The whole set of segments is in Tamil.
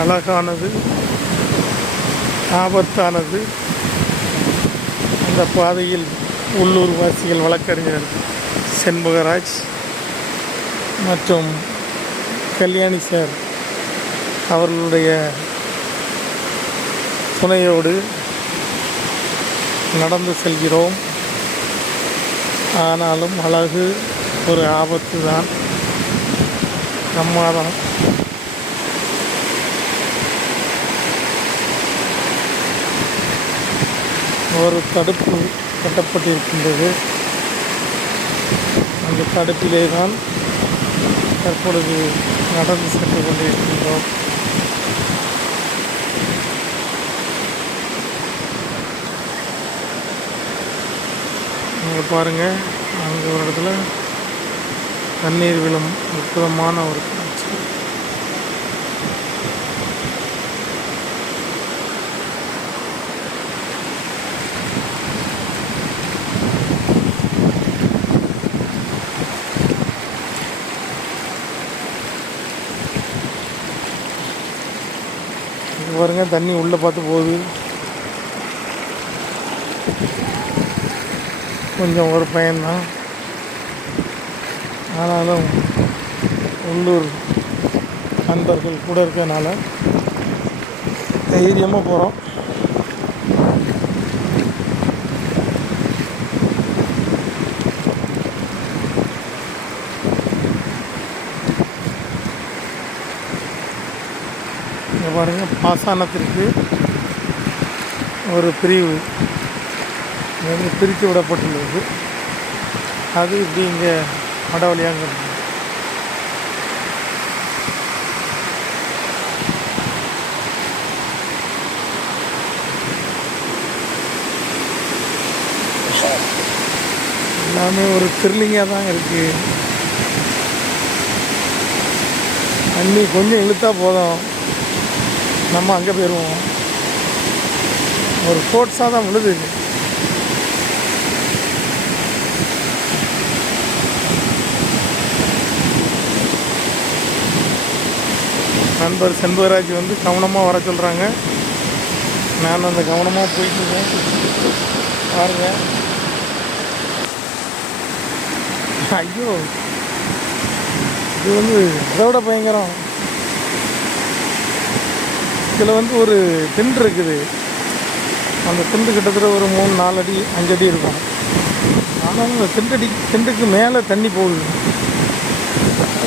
அழகானது ஆபத்தானது. அந்த பாதையில் உள்ளூர் வாசிகள் வழக்கறிஞர் செண்முகராஜ் மற்றும் கல்யாணி சார் அவர்களுடைய துணையோடு நடந்து செல்கிறோம். ஆனாலும் அழகு ஒரு ஆபத்து தான் பிரமாதம் ஒரு தடுப்பு கட்டப்பட்டிருக்கின்றது. அந்த தடுப்பிலே தான் தற்பொழுது நடந்து சென்று கொண்டிருக்கின்றோம். நீங்கள் பாருங்கள் அங்கே ஒரு இடத்துல தண்ணீர் விழும் அற்புதமான ஒரு பாருங்கள் பாருங்க தண்ணி உள்ளே பார்த்து போகுது. கொஞ்சம் ஒரு பயன்தான். ஆனாலும் உள்ளூர் நண்பர்கள் கூட இருக்கனால தைரியமாக போகிறோம் இங்கே பாருங்கள் பாசானத்திற்கு ஒரு பிரிவு. வந்து பிரித்து விடப்பட்டுள்ளது. அது இப்படி இங்கே வடவழியாங்க எல்லாமே ஒரு த்ரில்லிங்காக தான் இருக்குது அண்ணி கொஞ்சம் இழுத்தா போதும். நம்ம அங்கே போயிடுவோம் ஒரு ஃபோர்ட்ஸாக தான் விழுது நண்பர் செண்பகராஜ் வந்து கவனமாக வர சொல்கிறாங்க நான் அந்த கவனமாக போயிட்டுருக்கேன் பாருங்கள் ஐயோ. இது வந்து அதோட பயங்கரம். இதில் வந்து ஒரு திண்டு இருக்குது. அந்த திண்டு கிட்டத்தட்ட ஒரு மூணு நாலு அடி அஞ்சு அடி இருக்கும். ஆனால் அந்த திண்டடி திண்டுக்கு மேலே தண்ணி போகுது.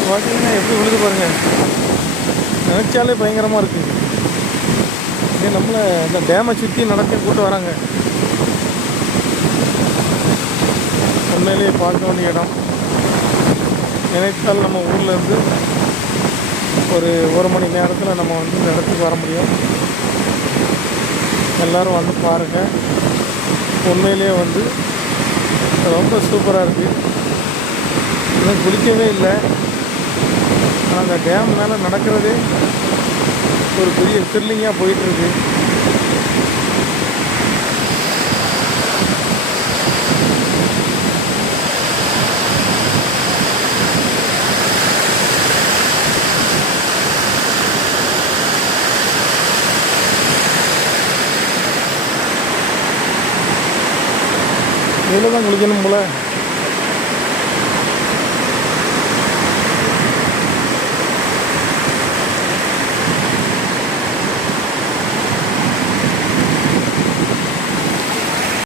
பார்த்தீங்கன்னா எப்படி விழுது பாருங்கள் நினச்சாலே பயங்கரமாக இருக்குது இதே நம்மளை இந்த டேமை சுற்றி நடக்க கூட்டு வராங்க. உண்மையிலேயே பார்க்க வேண்டிய இடம். நினைத்தால் நம்ம ஊரில் இருந்து ஒரு ஒரு மணி நேரத்தில் நம்ம வந்து இந்த இடத்துக்கு வர முடியும். எல்லோரும் வந்து பாருங்கள் உண்மையிலேயே வந்து ரொம்ப சூப்பராக இருக்குது இன்னும் குளிக்கவே இல்லை. ஆனால் அந்த டேம் மேலே நடக்கிறதே ஒரு பெரிய த்ரில்லிங்காக போயிட்டுருக்கு இதில் தான் குளிக்கணும் போல